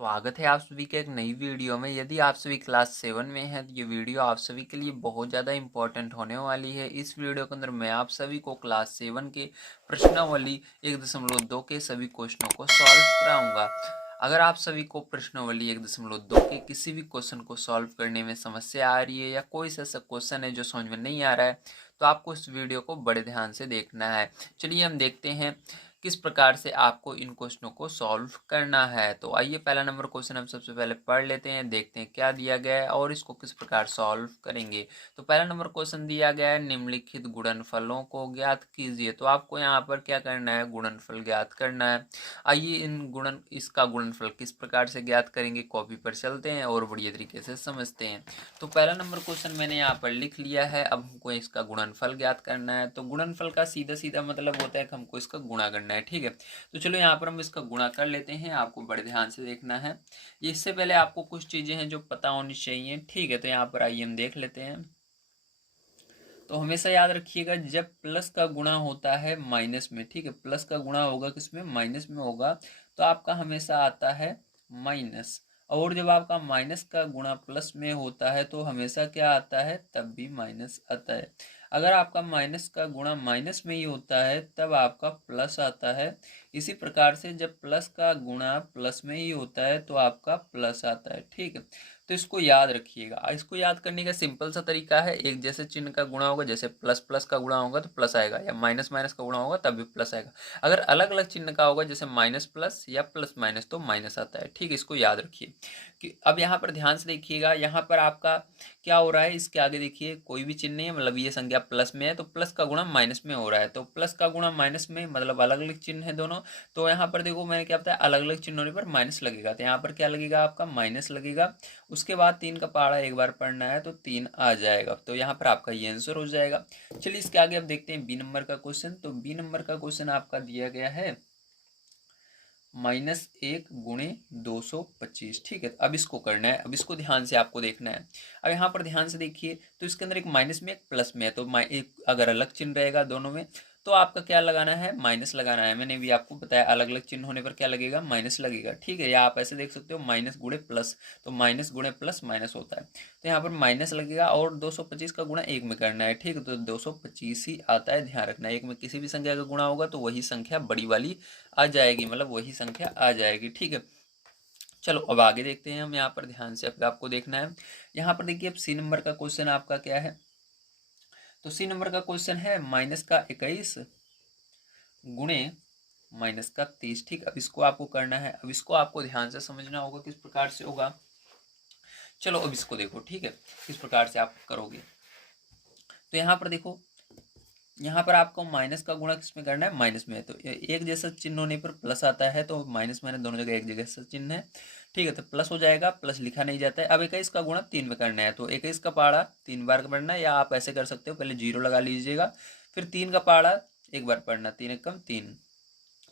स्वागत है आप सभी के एक नई वीडियो में। यदि आप सभी क्लास 7 में हैं तो ये वीडियो आप सभी के लिए बहुत ज़्यादा इंपॉर्टेंट होने वाली है। इस वीडियो के अंदर मैं आप सभी को क्लास 7 के प्रश्नावली 1.2 के सभी क्वेश्चनों को सॉल्व कराऊंगा। अगर आप सभी को प्रश्नावली 1.2 के किसी भी क्वेश्चन को सॉल्व करने में समस्या आ रही है या कोई सा क्वेश्चन है जो समझ में नहीं आ रहा है तो आपको इस वीडियो को बड़े ध्यान से देखना है। चलिए हम देखते हैं किस प्रकार से आपको इन क्वेश्चनों को सॉल्व करना है। तो आइए पहला नंबर क्वेश्चन हम सबसे पहले पढ़ लेते हैं, देखते हैं क्या दिया गया है और इसको किस प्रकार सॉल्व करेंगे। तो पहला नंबर क्वेश्चन दिया गया है, निम्नलिखित गुणनफलों को ज्ञात कीजिए। तो आपको यहाँ पर क्या करना है, गुणनफल ज्ञात करना है। आइए इसका गुणनफल किस प्रकार से ज्ञात करेंगे, कॉपी पर चलते हैं और बढ़िया तरीके से समझते हैं। तो पहला नंबर क्वेश्चन मैंने यहाँ पर लिख लिया है। अब हमको इसका गुणनफल ज्ञात करना है। तो गुणनफल का सीधा सीधा मतलब होता है कि हमको इसका गुणा करना है। ठीक है, तो चलो यहाँ पर हम इसका गुणा कर लेते हैं। आपको बड़े ध्यान से देखना है। इससे पहले आपको कुछ चीजें हैं जो पता होनी चाहिए। ठीक है, तो यहाँ पर आइए हम देख लेते हैं। तो हमेशा याद रखिएगा, जब प्लस का गुणा होता है माइनस में, ठीक है, प्लस का गुणा होगा किसमें, माइनस में होगा, तो आपका हमेशा आता है माइनस। और जब आपका माइनस का गुणा प्लस में होता है तो हमेशा क्या आता है, तब भी माइनस आता है। अगर आपका माइनस का गुणा माइनस में ही होता है तब आपका प्लस आता है। इसी प्रकार से जब प्लस का गुणा प्लस में ही होता है तो आपका प्लस आता है। ठीक है, तो इसको याद रखिएगा। इसको याद करने का सिंपल सा तरीका है, एक जैसे चिन्ह का गुणा होगा, जैसे प्लस प्लस का गुणा होगा तो प्लस आएगा, या माइनस माइनस का गुणा होगा तब भी प्लस आएगा। अगर अलग अलग चिन्ह का होगा, जैसे माइनस प्लस या प्लस माइनस, तो माइनस आता है। ठीक है, इसको याद रखिए। कि अब यहाँ पर ध्यान से देखिएगा, यहाँ पर आपका क्या हो रहा है, इसके आगे देखिए कोई भी चिन्ह नहीं है, मतलब ये संख्या प्लस में है तो प्लस का गुणा माइनस में हो रहा है। तो प्लस का गुणा माइनस में मतलब अलग अलग चिन्ह है दोनों। तो यहाँ पर देखो मैंने क्या बताया, अलग अलग चिन्ह होने पर माइनस लगेगा, तो यहाँ पर क्या लगेगा, आपका माइनस लगेगा। उसके बाद 3 का पहाड़ा एक बार पढ़ना है तो 3 आ जाएगा। तो यहाँ पर आपका ये आंसर हो जाएगा। चलिए इसके आगे अब देखते हैं बी नंबर का क्वेश्चन। तो बी नंबर का क्वेश्चन आपका दिया गया है -1 गुणे 225। ठीक है, अब इसको करना है, अब इसको ध्यान से आपको देखना है। अब यहाँ पर ध्यान से देखिए, तो इसके अंदर एक माइनस में एक प्लस में है, तो एक अगर अलग चिन्ह रहेगा दोनों में तो आपका क्या लगाना है, माइनस लगाना है। मैंने भी आपको बताया अलग अलग चिन्ह होने पर क्या लगेगा, माइनस लगेगा। ठीक है, या आप ऐसे देख सकते हो माइनस गुणे प्लस, तो माइनस गुणे प्लस माइनस होता है, तो यहाँ पर माइनस लगेगा। और 225 का गुणा एक में करना है। ठीक है, तो 225 ही आता है, ध्यान रखना। एक में किसी भी संख्या का गुणा होगा तो वही संख्या बड़ी वाली आ जाएगी, मतलब वही संख्या आ जाएगी। ठीक है, चलो अब आगे देखते हैं हम। यहाँ पर ध्यान से आपको देखना है। यहाँ पर देखिए अब सी नंबर का क्वेश्चन आपका क्या है। तो सी नंबर का क्वेश्चन है -21 गुणे -30। ठीक, अब इसको आपको करना है। अब इसको आपको ध्यान से समझना होगा किस प्रकार से होगा। चलो अब इसको देखो, ठीक है, किस प्रकार से आप करोगे। तो यहाँ पर देखो, यहाँ पर आपको माइनस का गुणा किस में करना है, माइनस में है, तो एक जैसा चिन्ह होने पर प्लस आता है, तो माइनस माइनस दोनों जगह एक जगह से चिन्ह है। ठीक है, तो प्लस हो जाएगा, प्लस लिखा नहीं जाता है। अब 21 का गुणा 3 में करना है, तो 21 का पहाड़ा 3 बार पढ़ना है, या आप ऐसे कर सकते हो, पहले 0 लगा लीजिएगा, फिर 3 का पहाड़ा एक बार पढ़ना, 3 एकम 3,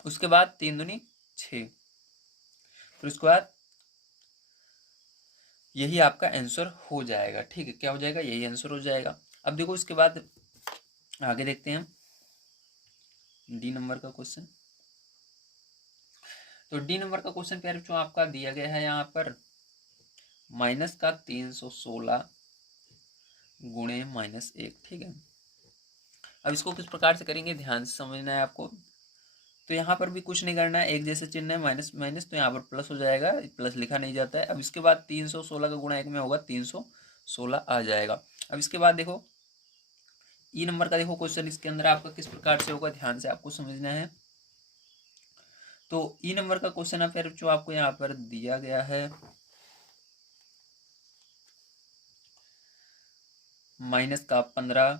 उसके बाद 3 दूनी 6, फिर उसके बाद यही आपका आंसर हो जाएगा। ठीक है, क्या हो जाएगा, यही आंसर हो जाएगा। अब देखो इसके बाद आगे देखते हैं डी नंबर का क्वेश्चन। तो डी नंबर का क्वेश्चन प्यारे बच्चों आपका दिया गया है यहाँ पर -316 गुणे -1। ठीक है, अब इसको किस प्रकार से करेंगे, ध्यान से समझना है आपको। तो यहाँ पर भी कुछ नहीं करना है, एक जैसे चिन्ह है माइनस माइनस, तो यहाँ पर प्लस हो जाएगा, प्लस लिखा नहीं जाता है। अब इसके बाद 316 का गुणा एक में होगा, 316 आ जाएगा। अब इसके बाद देखो ई नंबर का देखो क्वेश्चन, इसके अंदर आपका किस प्रकार से होगा, ध्यान से आपको समझना है। तो ई नंबर का क्वेश्चन है फिर जो आपको यहाँ पर दिया गया है -15।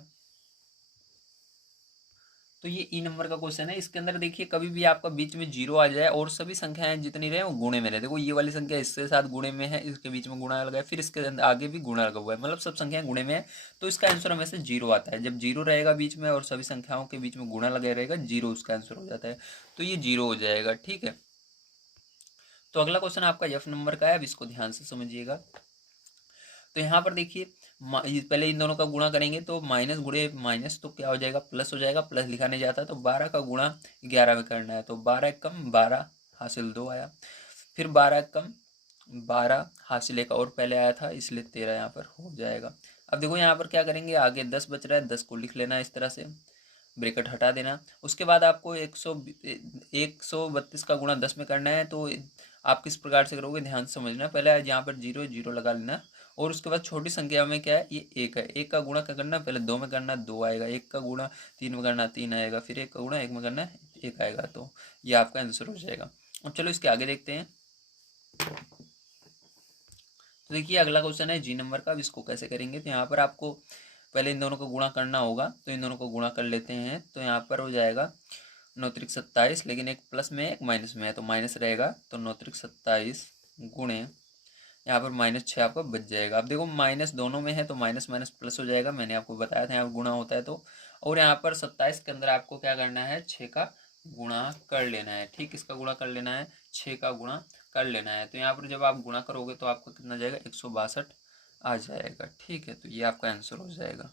तो ये ई नंबर का क्वेश्चन है। इसके अंदर देखिए कभी भी आपका बीच में 0 आ जाए और सभी संख्याएं जितनी रहे वो गुणे में रहे। देखो ये वाली संख्या इसके साथ गुणे में है, इसके बीच में गुणा लगा है, फिर इसके अंदर आगे भी गुणा लगा हुआ है, मतलब सब संख्याएं गुणे में है, तो इसका आंसर हमेशा 0 आता है। जब 0 रहेगा बीच में और सभी संख्याओं के बीच में गुणा लगा रहेगा, 0 उसका आंसर हो जाता है, तो ये 0 हो जाएगा। ठीक है, तो अगला क्वेश्चन आपका एफ नंबर का है, अब इसको ध्यान से समझिएगा। तो यहाँ पर देखिए पहले इन दोनों का गुणा करेंगे, तो माइनस गुणे माइनस तो क्या हो जाएगा, प्लस हो जाएगा, प्लस लिखा नहीं जाता, तो 12 का गुणा 11 में करना है, तो 12 कम 12 हासिल 2 आया, फिर 12 कम 12 हासिल एक और पहले आया था इसलिए 13 यहाँ पर हो जाएगा। अब देखो यहाँ पर क्या करेंगे, आगे 10 बच रहा है, 10 को लिख लेना इस तरह से, ब्रैकेट हटा देना। उसके बाद आपको 132 का गुणा 10 में करना है, तो आप किस प्रकार से करोगे ध्यान से समझना। पहले यहाँ पर 0 0 लगा लेना, और उसके बाद छोटी संख्या में क्या है, ये 1 है, 1 का गुणा क्या करना, पहले 2 में करना 2 आएगा, 1 का गुणा 3 में करना 3 आएगा, फिर 1 का गुणा 1 में करना 1 आएगा, तो ये आपका आंसर हो जाएगा। अब चलो इसके आगे देखते हैं। तो देखिए अगला क्वेश्चन है जी नंबर का। अब इसको कैसे करेंगे, तो यहाँ पर आपको पहले इन दोनों को गुणा करना होगा, तो इन दोनों को गुणा कर लेते हैं। तो यहाँ पर हो जाएगा 9 त्रिक 27, लेकिन एक प्लस में एक माइनस में है तो माइनस रहेगा, तो 9 त्रिक 27 गुणे यहाँ पर -6 आपका बच जाएगा। अब देखो माइनस दोनों में है तो माइनस माइनस प्लस हो जाएगा, मैंने आपको बताया था यहाँ पर गुणा होता है तो। और यहाँ पर 27 के अंदर आपको क्या करना है, 6 का गुणा कर लेना है। ठीक, किसका गुणा कर लेना है, 6 का गुणा कर लेना है। तो यहाँ पर जब आप गुणा करोगे तो आपका कितना जाएगा, 162 आ जाएगा। ठीक है, तो ये आपका आंसर हो जाएगा।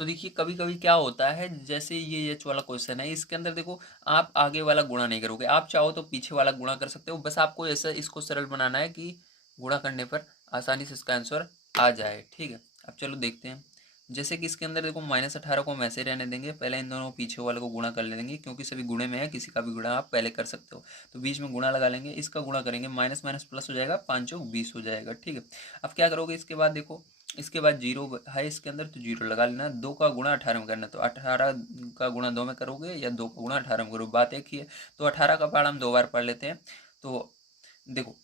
तो देखिए कभी कभी क्या होता है, जैसे ये वाला क्वेश्चन है, इसके अंदर देखो आप आगे वाला गुणा नहीं करोगे, आप चाहो तो पीछे वाला गुणा कर सकते हो, बस आपको ऐसा इसको सरल बनाना है कि गुणा करने पर आसानी से इसका आंसर आ जाए। ठीक है, अब चलो देखते हैं। जैसे कि इसके अंदर देखो -18 को हम ऐसे रहने देंगे, पहले इन दोनों पीछे वाले को गुणा कर लेंगे, क्योंकि सभी गुणे में है, किसी का भी गुणा आप पहले कर सकते हो। तो बीच में गुणा लगा लेंगे, इसका गुणा करेंगे, माइनस माइनस प्लस हो जाएगा, 5 चौक 20 हो जाएगा। ठीक है, अब क्या करोगे इसके बाद, देखो इसके बाद 0 है इसके अंदर तो 0 लगा लेना। 2 का गुणा 18 में करना, तो 18 का गुणा 2 में करोगे या 2 का गुणा 18 में करोगे, बात एक ही है। तो 18 का पहाड़ हम 2 बार पढ़ लेते हैं। तो देखो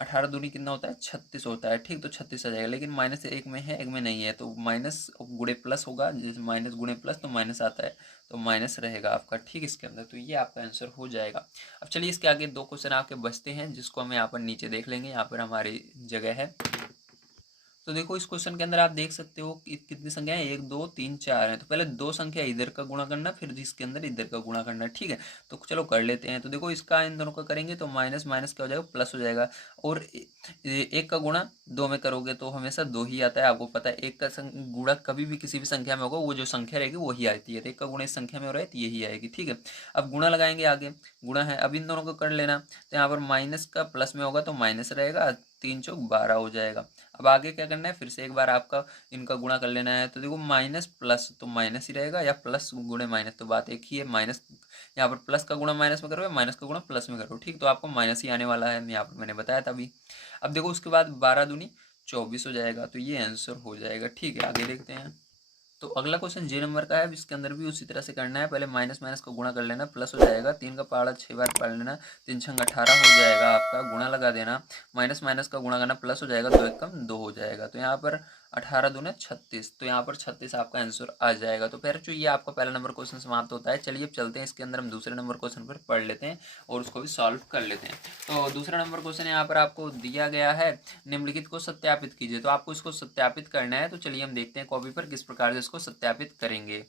18 दूनी कितना होता है, 36 होता है। ठीक, तो 36 आ जाएगा, लेकिन माइनस एक में है एक में नहीं है, तो माइनस गुणे प्लस होगा, जैसे माइनस गुणे प्लस तो माइनस आता है, तो माइनस रहेगा आपका। ठीक, इसके अंदर तो ये आपका आंसर हो जाएगा। अब चलिए इसके आगे 2 क्वेश्चन आपके बचते हैं, जिसको हम यहाँ पर नीचे देख लेंगे। यहाँ पर हमारी जगह है, तो देखो इस क्वेश्चन के अंदर आप देख सकते हो कि कितनी संख्या है, 1 2 3 4 है। तो पहले 2 संख्या इधर का गुणा करना, फिर इसके अंदर इधर का गुणा करना। ठीक है, तो चलो कर लेते हैं। तो देखो इसका इन दोनों का करेंगे तो माइनस माइनस क्या हो जाएगा, प्लस हो जाएगा। और 1 का गुणा 2 में करोगे तो हमेशा 2 ही आता है, आपको पता है। 1 का गुणा कभी भी किसी भी संख्या में होगा, वो जो संख्या रहेगी वही आती है। तो 1 का गुणा इस संख्या में हो रहा है तो यही आएगी। ठीक है, अब गुणा लगाएंगे, आगे गुणा है, अब इन दोनों को कर लेना। तो यहाँ पर माइनस का प्लस में होगा तो माइनस रहेगा, 3 चौक 12 हो जाएगा। अब आगे क्या करना है, फिर से एक बार आपका इनका गुणा कर लेना है। तो देखो माइनस प्लस तो माइनस ही रहेगा, या प्लस गुणे माइनस तो बात एक ही है। माइनस यहाँ पर प्लस का गुणा माइनस में करो, या माइनस का गुणा प्लस में करो। ठीक, तो आपको माइनस ही आने वाला है, यहाँ पर मैंने बताया था अभी। अब देखो उसके बाद 12 दूनी 24 हो जाएगा, तो ये आंसर हो जाएगा। ठीक है, आगे देखते हैं। तो अगला क्वेश्चन जे नंबर का है, इसके अंदर भी उसी तरह से करना है। पहले माइनस माइनस को गुणा कर लेना, प्लस हो जाएगा, 3 का पहाड़ा 6 बार पढ़ लेना, 3 छंग 18 हो जाएगा आपका, गुणा लगा देना, माइनस माइनस का गुणा करना, प्लस हो जाएगा, 2 एक कम 2 हो जाएगा। तो यहाँ पर 18 दूने 36, तो यहाँ पर 36 आपका आंसर आ जाएगा। तो फिर जो ये आपका पहला नंबर क्वेश्चन समाप्त होता है। चलिए अब चलते हैं, इसके अंदर हम दूसरे नंबर क्वेश्चन पर पढ़ लेते हैं और उसको भी सॉल्व कर लेते हैं। तो दूसरा नंबर क्वेश्चन यहाँ पर आपको दिया गया है, निम्नलिखित को सत्यापित कीजिए। तो आपको इसको सत्यापित करना है, तो चलिए हम देखते हैं कॉपी पर किस प्रकार से इसको सत्यापित करेंगे।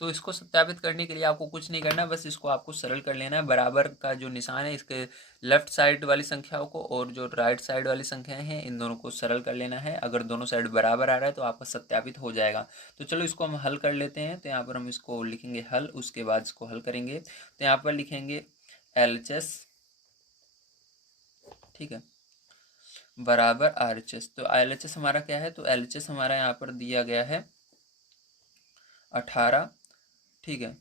तो इसको सत्यापित करने के लिए आपको कुछ नहीं करना, बस इसको आपको सरल कर लेना है। बराबर का जो निशान है, इसके लेफ्ट साइड वाली संख्याओं को और जो राइट साइड वाली संख्याएं हैं, इन दोनों को सरल कर लेना है। अगर दोनों साइड बराबर आ रहा है तो आपका सत्यापित हो जाएगा। तो चलो इसको हम हल कर लेते हैं। तो यहाँ पर हम इसको लिखेंगे हल, उसके बाद इसको हल करेंगे। तो यहाँ पर लिखेंगे LHS, ठीक है, बराबर RHS। तो LHS हमारा क्या है, तो LHS हमारा यहाँ पर दिया गया है 18। ठीक है,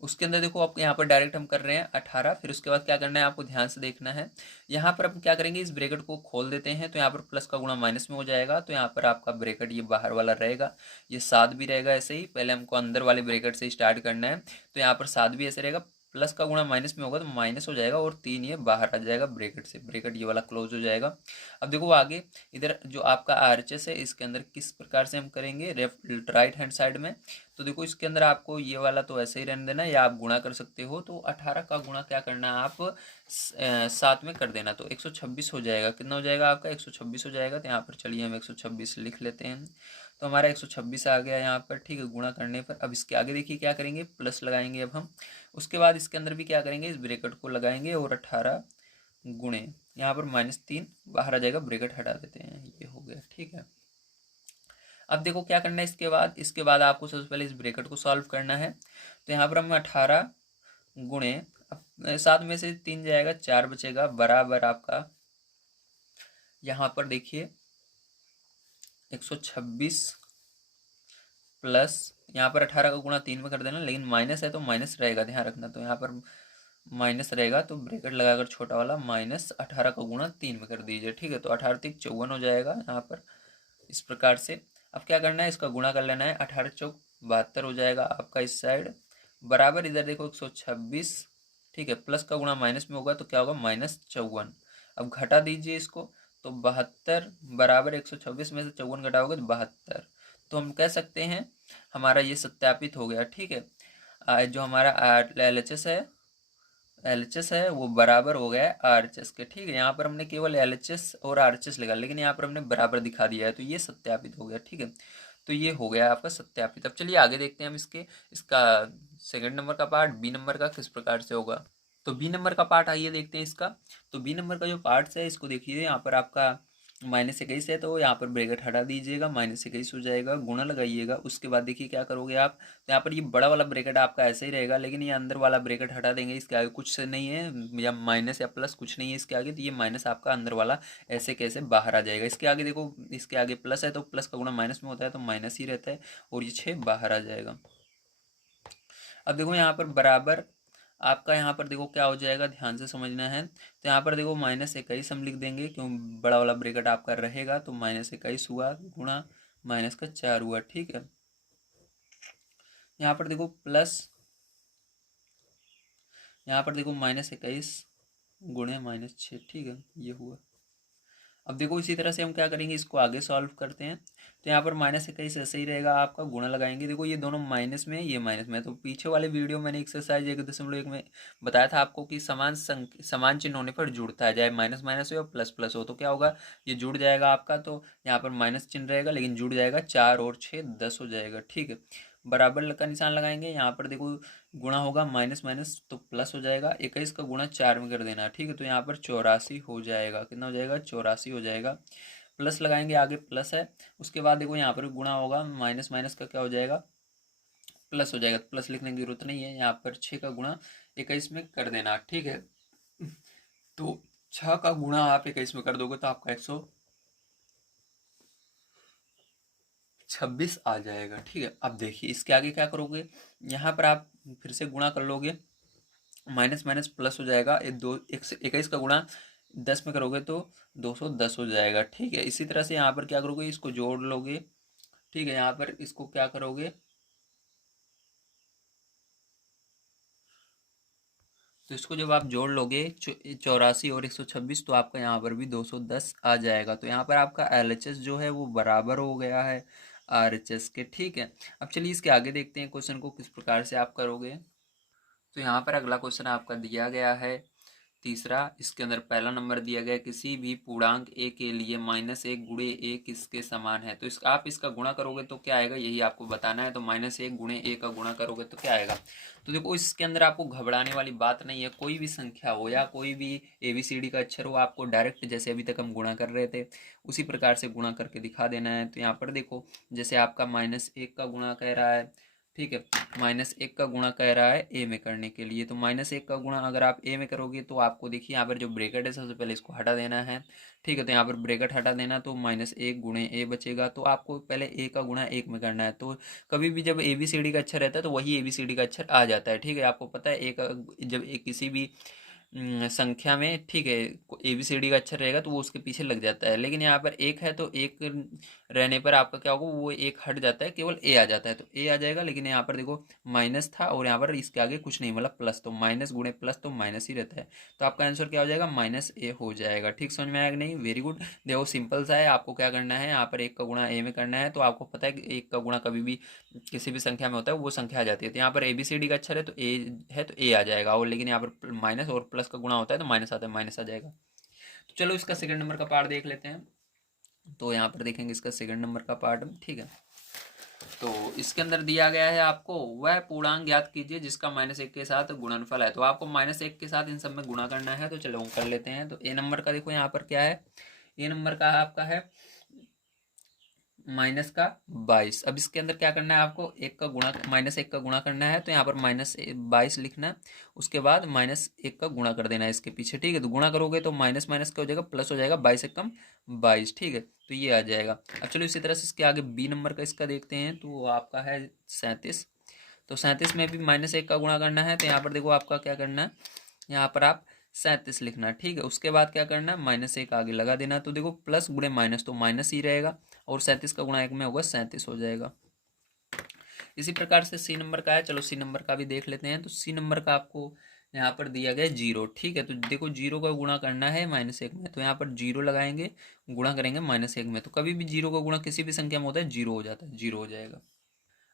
उसके अंदर देखो आप यहाँ पर डायरेक्ट हम कर रहे हैं 18, फिर उसके बाद क्या करना है आपको ध्यान से देखना है। यहाँ पर हम क्या करेंगे, इस ब्रैकेट को खोल देते हैं, तो यहाँ पर प्लस का गुणा माइनस में हो जाएगा। तो यहाँ पर आपका ब्रैकेट ये बाहर वाला रहेगा, ये 7 भी रहेगा ऐसे ही। पहले हमको अंदर वाले ब्रैकेट से स्टार्ट करना है, तो यहाँ पर 7 भी ऐसे रहेगा, प्लस का गुणा माइनस में होगा तो माइनस हो जाएगा, और 3 ये बाहर आ जाएगा ब्रैकेट से, ब्रैकेट ये वाला क्लोज हो जाएगा। अब देखो आगे इधर जो आपका RHS है, इसके अंदर किस प्रकार से हम करेंगे, राइट हैंड साइड में। तो देखो इसके अंदर आपको ये वाला तो ऐसे ही रहने देना, या आप गुणा कर सकते हो। तो 18 का गुणा क्या करना है, आप 7 में कर देना, तो 126 हो जाएगा। कितना हो जाएगा आपका, 126 हो जाएगा। तो यहाँ पर चलिए हम 126 लिख लेते हैं। तो हमारा 126 आ गया यहाँ पर। ठीक है, गुणा करने पर अब इसके आगे देखिए क्या करेंगे, प्लस लगाएंगे अब हम। उसके बाद इसके अंदर भी क्या करेंगे, इस ब्रैकेट को लगाएंगे, और 18 गुणे यहाँ पर -3 बाहर आ जाएगा, ब्रैकेट हटा देते हैं, ये हो गया। ठीक है, अब देखो क्या करना है इसके बाद आपको सबसे पहले इस ब्रैकेट को सॉल्व करना है। तो यहाँ पर हम 18 गुणे 7 में से 3 जाएगा, 4 बचेगा, बराबर आपका यहाँ पर देखिए 126 प्लस यहाँ पर 18 का गुणा 3 में कर देना, लेकिन माइनस है तो माइनस रहेगा, ध्यान रखना। तो यहाँ पर माइनस रहेगा तो ब्रैकेट लगाकर छोटा वाला -18 का गुणा 3 में कर दीजिए, ठीक है। तो 18 3 54 हो जाएगा यहाँ पर इस प्रकार से। अब क्या करना है, इसका गुणा कर लेना है, 18 चौक 72 हो जाएगा आपका इस साइड, बराबर इधर देखो 126, ठीक है। प्लस का गुणा माइनस में होगा तो क्या होगा, -54। अब घटा दीजिए इसको, तो 72 बराबर 126 में से 54 घटाओगे तो 72। तो हम कह सकते हैं हमारा ये सत्यापित हो गया, ठीक है। जो हमारा एलएचएस है वो बराबर हो गया है आरएचएस के, ठीक है। यहाँ पर हमने केवल एलएचएस और आरएचएस लिखा, लेकिन यहाँ पर हमने बराबर दिखा दिया है, तो ये सत्यापित हो गया, ठीक है। तो ये हो गया आपका सत्यापित। अब चलिए आगे देखते हैं हम इसका सेकंड नंबर का पार्ट बी नंबर का किस प्रकार से होगा। तो बी नंबर का पार्ट आइए देखते हैं इसका। तो बी नंबर का जो पार्ट्स है इसको देखिए, यहाँ पर आपका -21 है तो यहाँ पर ब्रैकेट हटा दीजिएगा, -21 हो जाएगा, गुणा लगाइएगा। उसके बाद देखिए क्या करोगे आप, तो यहाँ पर ये बड़ा वाला ब्रैकेट आपका ऐसे ही रहेगा, लेकिन ये अंदर वाला ब्रैकेट हटा देंगे, इसके आगे कुछ से नहीं है, या माइनस या प्लस कुछ नहीं है इसके आगे, तो ये माइनस आपका अंदर वाला ऐसे कैसे बाहर आ जाएगा। इसके आगे देखो, इसके आगे प्लस है तो प्लस का गुणा माइनस में होता है तो माइनस ही रहता है, और ये 6 बाहर आ जाएगा। अब देखो यहाँ पर बराबर आपका, यहाँ पर देखो क्या हो जाएगा, ध्यान से समझना है। तो यहाँ पर देखो -21 हम लिख देंगे, क्यों बड़ा वाला ब्रैकेट आपका रहेगा, तो -21 हुआ गुणा माइनस का 4 हुआ, ठीक है। यहाँ पर देखो प्लस, यहाँ पर देखो -21 गुणे -6, ठीक है, ये हुआ। अब देखो इसी तरह से हम क्या करेंगे, इसको आगे सॉल्व करते हैं। तो यहाँ पर -21 ऐसे ही रहेगा आपका, गुणा लगाएंगे। देखो ये दोनों माइनस में, ये माइनस में, तो पीछे वाले वीडियो मैंने एक्सरसाइज 1.1 में बताया था आपको कि समान चिन्ह होने पर जुड़ता है, चाहे माइनस माइनस हो या प्लस प्लस हो, तो क्या होगा, ये जुड़ जाएगा आपका। तो यहाँ पर माइनस चिन्ह रहेगा, लेकिन जुड़ जाएगा, 4 और 6 10 हो जाएगा, ठीक है। बराबर का निशान लगाएंगे, यहाँ पर देखो गुणा होगा, माइनस माइनस तो प्लस हो जाएगा, 21 का गुणा 4 में कर देना, ठीक है। तो यहाँ पर 84 हो जाएगा, कितना हो जाएगा, 84 हो जाएगा। प्लस लगाएंगे, आगे प्लस है, उसके बाद देखो यहाँ पर गुणा होगा, माइनस माइनस का क्या हो जाएगा, प्लस हो जाएगा। प्लस लिखने की जरूरत नहीं है, यहाँ पर 6 का गुणा 21 में कर देना, ठीक है। तो 6 का गुणा आप 21 में कर दोगे तो आपका 126 आ जाएगा, ठीक है। अब देखिए इसके आगे क्या करोगे, यहाँ पर आप फिर से गुणा कर लोगे, माइनस माइनस प्लस हो जाएगा, 21 का गुणा 10 में करोगे तो 210 हो जाएगा, ठीक है। इसी तरह से यहाँ पर क्या करोगे, इसको जोड़ लोगे, ठीक है। यहाँ पर इसको क्या करोगे, तो इसको जब आप जोड़ लोगे 84 और 126, तो आपका यहाँ पर भी 210 आ जाएगा। तो यहाँ पर आपका एलएचएस जो है वो बराबर हो गया है आरएचएस के, ठीक है। अब चलिए इसके आगे देखते हैं क्वेश्चन को किस प्रकार से आप करोगे। तो यहाँ पर अगला क्वेश्चन आपका दिया गया है तीसरा। इसके अंदर पहला नंबर दिया गया, किसी भी पूर्णांक ए के लिए -1 गुणे ए किसके समान है। तो आप इसका गुणा करोगे तो क्या आएगा, यही आपको बताना है। तो -1 गुणे ए का गुणा करोगे तो क्या आएगा। तो देखो इसके अंदर आपको घबराने वाली बात नहीं है, कोई भी संख्या हो या कोई भी ABCD का अक्षर हो, आपको डायरेक्ट जैसे अभी तक हम गुणा कर रहे थे उसी प्रकार से गुणा करके दिखा देना है। तो यहाँ पर देखो जैसे आपका -1 का गुणा कह रहा है, ठीक है, -1 का गुणा कह रहा है ए में करने के लिए। तो -1 का गुणा अगर आप ए में करोगे तो आपको देखिए यहाँ पर जो ब्रैकेट है सबसे पहले इसको हटा देना है, ठीक है। तो यहाँ पर ब्रैकेट हटा देना, तो -1 गुणे ए बचेगा। तो आपको पहले ए का गुणा 1 में करना है। तो कभी भी जब ABCD का अक्षर रहता है तो वही ABCD का अक्षर आ जाता है, ठीक है। आपको पता है जब किसी भी संख्या में, ठीक है, ABCD का अक्षर रहेगा तो वो उसके पीछे लग जाता है, लेकिन यहाँ पर एक है तो एक रहने पर आपका क्या होगा, वो एक हट जाता है, केवल ए आ जाता है, तो ए आ जाएगा। लेकिन यहाँ पर देखो माइनस था और यहाँ पर इसके आगे कुछ नहीं, मतलब प्लस, तो माइनस गुणे प्लस तो माइनस ही रहता है। तो आपका आंसर क्या हो जाएगा, -a हो जाएगा। ठीक समझ में आया कि नहीं, वेरी गुड। देखो सिंपल सा है, आपको क्या करना है, यहाँ पर 1 का गुणा ए में करना है। तो आपको पता है कि 1 का गुणा कभी भी किसी भी संख्या में होता है वो संख्या आ जाती है। तो यहाँ पर ABCD का अक्षर है तो ए है तो ए आ जाएगा, और लेकिन यहाँ पर माइनस और प्लस का गुणा होता है तो माइनस आता है, माइनस आ जाएगा। तो चलो इसका सेकंड नंबर का पार्ट देख लेते हैं। तो यहाँ पर देखेंगे इसका सेकंड नंबर का पार्ट, ठीक है। तो इसके अंदर दिया गया है आपको, वह पूर्णांक ज्ञात कीजिए जिसका -1 के साथ गुणनफल है। तो आपको -1 के साथ इन सब में गुणा करना है। तो चलो कर लेते हैं। तो ए नंबर का देखो यहाँ पर क्या है, ए नंबर का आपका है माइनस का 22। अब इसके अंदर क्या करना है आपको, एक का गुणा, -1 का गुणा करना है, तो यहाँ पर -22 लिखना है। उसके बाद -1 का गुणा कर देना है इसके पीछे, ठीक है। तो गुणा करोगे तो माइनस माइनस क्या हो जाएगा, प्लस हो जाएगा, 22 एक कम 22, ठीक है। तो ये आ जाएगा। अब चलो इसी तरह से इसके आगे बी नंबर का इसका देखते हैं, तो वो आपका है 37। तो 37 में भी -1 का गुणा करना है, तो यहाँ पर देखो आपका क्या करना है, यहाँ पर आप 37 लिखना है, ठीक है। उसके बाद क्या करना है, -1 आगे लगा देना। तो देखो प्लस गुणे माइनस तो माइनस ही रहेगा, और 37 का गुणा 1 में होगा 37 हो जाएगा। इसी प्रकार से सी नंबर का है, चलो सी नंबर का भी देख लेते हैं। तो सी नंबर का आपको यहाँ पर दिया गया 0, ठीक है। तो देखो 0 का गुणा करना है -1 में, तो यहाँ पर 0 लगाएंगे, गुणा करेंगे -1 में। तो कभी भी 0 का गुणा किसी भी संख्या में होता है 0 हो जाता है, 0 हो जाएगा।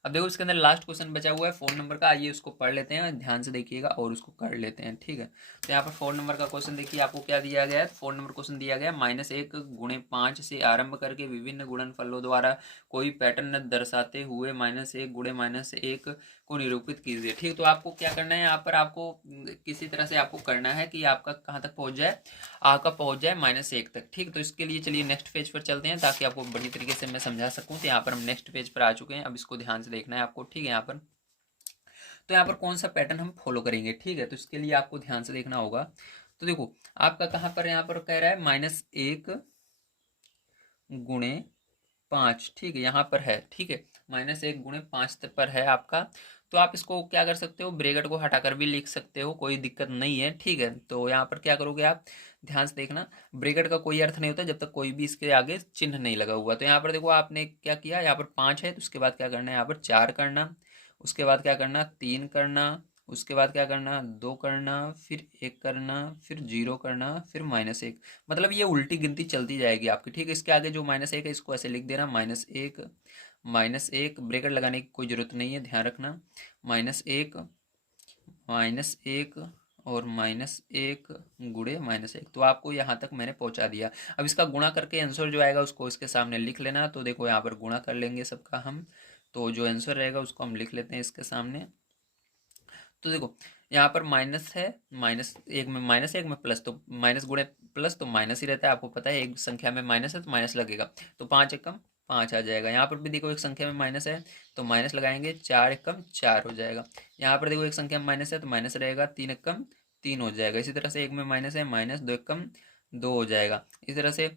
अब देखो इसके अंदर लास्ट क्वेश्चन बचा हुआ है 4 नंबर का, आइए उसको पढ़ लेते हैं, ध्यान से देखिएगा और उसको कर लेते हैं, ठीक है। तो यहाँ पर 4 नंबर का क्वेश्चन देखिए, आपको क्या दिया गया है। 4 नंबर क्वेश्चन दिया गया है, -1 गुणे 5 से आरंभ करके विभिन्न गुणनफलों द्वारा कोई पैटर्न दर्शाते हुए -1 गुणे -1 को निरूपित कीजिए, ठीक। तो आपको क्या करना है, यहाँ पर आपको किसी तरह से आपको करना है कि आपका कहाँ तक पहुँच जाए, आपका पहुँच जाए -1 तक, ठीक। तो इसके लिए चलिए नेक्स्ट पेज पर चलते हैं, ताकि आपको बढ़िया तरीके से मैं समझा सकूँ। तो यहाँ पर हम नेक्स्ट पेज पर आ चुके हैं, अब इसको ध्यान से देखना है आपको, ठीक है। यहाँ पर तो यहाँ पर कौन सा पैटर्न हम फॉलो करेंगे, ठीक है। तो इसके लिए आपको ध्यान से देखना होगा। तो देखो आपका कहाँ पर, यहाँ पर कह रहा है -1 गुणे 5, ठीक है, यहाँ पर है, ठीक है। -1 गुणे 5 पर है आपका। तो आप इसको क्या कर सकते हो, ब्रैकेट को हटाकर भी लिख सकते हो, कोई दिक्कत नहीं है, ठीक है। तो यहाँ पर क्या करोगे आप, ध्यान से देखना, ब्रैकेट का कोई अर्थ नहीं होता जब तक कोई भी इसके आगे चिन्ह नहीं लगा हुआ। तो यहाँ पर देखो आपने क्या किया, यहाँ पर 5 है, तो उसके बाद क्या करना है, यहाँ पर 4 करना, उसके बाद क्या करना, 3 करना, उसके बाद क्या करना, 2 करना, फिर 1 करना, फिर 0 करना, फिर -1। मतलब ये उल्टी गिनती चलती जाएगी आपकी, ठीक है। इसके आगे जो -1 है इसको ऐसे लिख देना, -1 ब्रैकेट लगाने की कोई जरूरत नहीं है, ध्यान रखना, -1 और -1 गुणे -1। तो आपको यहाँ तक मैंने पहुँचा दिया। अब इसका गुणा करके आंसर जो आएगा उसको इसके सामने लिख लेना। तो देखो यहाँ पर गुणा कर लेंगे सबका हम, तो जो आंसर रहेगा उसको हम लिख लेते हैं इसके सामने। तो देखो यहाँ पर माइनस है, -1 में प्लस, तो माइनस गुणे प्लस तो माइनस ही रहता है, आपको पता है एक संख्या में माइनस है तो माइनस लगेगा। तो 5 एक कम 5 आ जाएगा। यहाँ पर भी देखो एक संख्या में माइनस है तो माइनस लगाएंगे, 4 एक कम 4 हो जाएगा। यहाँ पर देखो एक संख्या में माइनस है तो माइनस रहेगा, 3 एक कम 3 हो जाएगा। इसी तरह से एक में माइनस है, -2 एक कम 2 हो जाएगा। इसी तरह से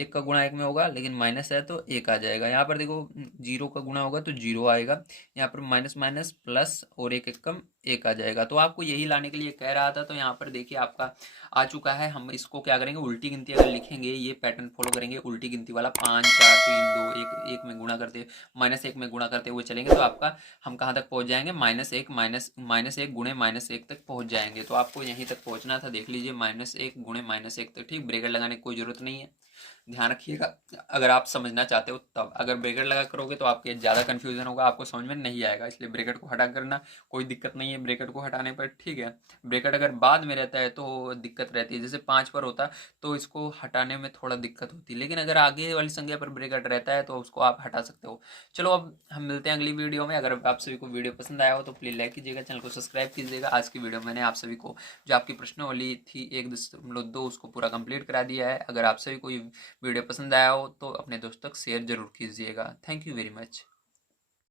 एक का गुणा एक में होगा, लेकिन माइनस है तो एक आ जाएगा। यहाँ पर देखो 0 का गुणा होगा तो 0 आएगा। यहाँ पर माइनस माइनस प्लस और एक एक कम एक आ जाएगा। तो आपको यही लाने के लिए कह रहा था। तो यहाँ पर देखिए आपका आ चुका है। हम इसको क्या करेंगे, उल्टी गिनती अगर लिखेंगे, ये पैटर्न फॉलो करेंगे उल्टी गिनती वाला, 5 4 3 2 1, 1 में गुणा करते, -1 में गुणा करते हुए चलेंगे, तो आपका हम कहाँ तक पहुँच जाएंगे, -1 गुणे -1 तक पहुँच जाएंगे। तो आपको यहीं तक पहुँचना था, देख लीजिए, -1 गुणे -1 तक, ठीक। ब्रैकेट लगाने की कोई जरूरत नहीं है, ध्यान रखिएगा। अगर आप समझना चाहते हो तब, अगर ब्रैकेट लगा करोगे तो आपके ज़्यादा कन्फ्यूजन होगा, आपको समझ में नहीं आएगा, इसलिए ब्रैकेट को हटा करना, कोई दिक्कत नहीं है ब्रैकेट को हटाने पर, ठीक है। ब्रैकेट अगर बाद में रहता है तो दिक्कत रहती है, जैसे 5 पर होता तो इसको हटाने में थोड़ा दिक्कत होती है, लेकिन अगर आगे वाली संख्या पर ब्रैकेट रहता है तो उसको आप हटा सकते हो। चलो अब हम मिलते हैं अगली वीडियो में। अगर आप सभी को वीडियो पसंद आया हो तो प्लीज़ लाइक कीजिएगा, चैनल को सब्सक्राइब कीजिएगा। आज की वीडियो मैंने आप सभी को जो आपकी प्रश्नावली थी 1.2 उसको पूरा कंप्लीट करा दिया है। अगर आप सभी को वीडियो पसंद आया हो तो अपने दोस्तों तक शेयर जरूर कीजिएगा। Thank you very much.